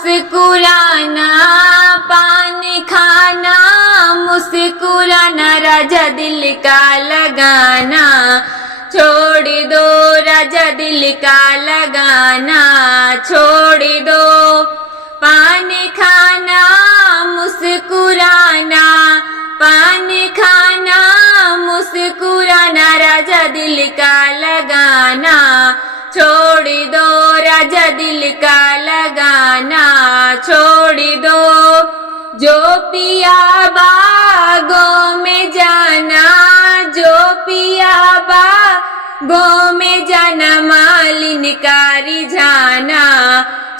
मुस्कुराना, पान खाना, मुस्कुराना, राजा दिल का लगाना, छोड़ दो राजा दिल का लगाना, छोड़ दो पान खाना, मुस्कुराना, पान खाना, मुस्कुराना, राजा दिल का लगाना, छोड़ दो राजा दिल का लगाना, छोड़ दो। जो पिया बागों में जाना, जो पिया बागों में जाना, मालिन का रिझाना,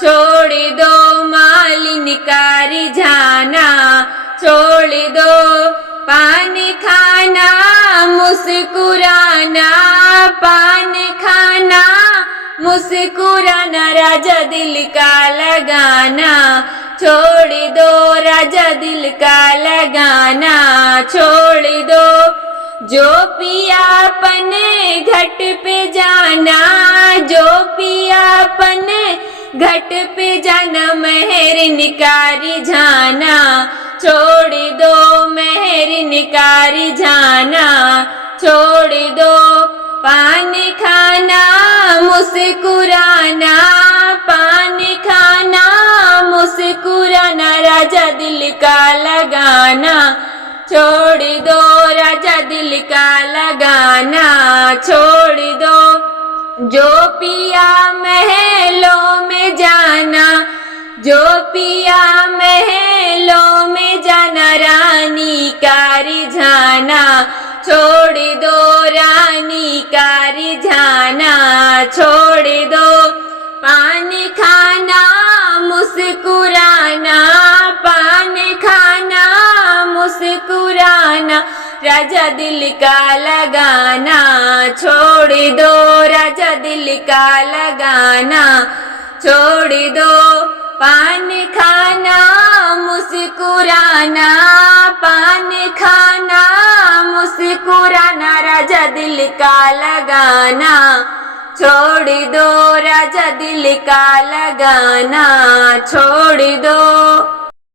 छोड़ दो मालिन का रिझाना, छोड़ दो पान खाना, मुस्कुराना, पान खाना, मुस्कुराना, राजा दिल का लगाना, छोड़ दो राजा दिल का लगाना, छोड़ दो। जो पियापन घट पे जाना, जो पियापन घट पे जाना, मेहर निकारी जाना, छोड़ दो मेहर निकारी जाना, छोड़ दो पान खाना, मुस्कुराना, पान खाना, मुस्कुराना, राजा दिल का लगाना, छोड़ दो राजा दिल का लगाना, छोड़ दो। जो पिया महलों में जाना, जो पिया महलों में जाना, रानी का रिझाना, छोड़ दो रानी का रिझाना, छोड़ दो पान खाना, मुस्कुराना, पान खाना, मुस्कुराना, राजा दिल का लगाना, छोड़ दो राजा दिल का लगाना, छोड़ दो पान खाना, मुस्कुराना, पान खाना, मुस्कुराना, राजा दिल का लगाना, छोड़ दो राजा दिल का लगाना, छोड़ दो।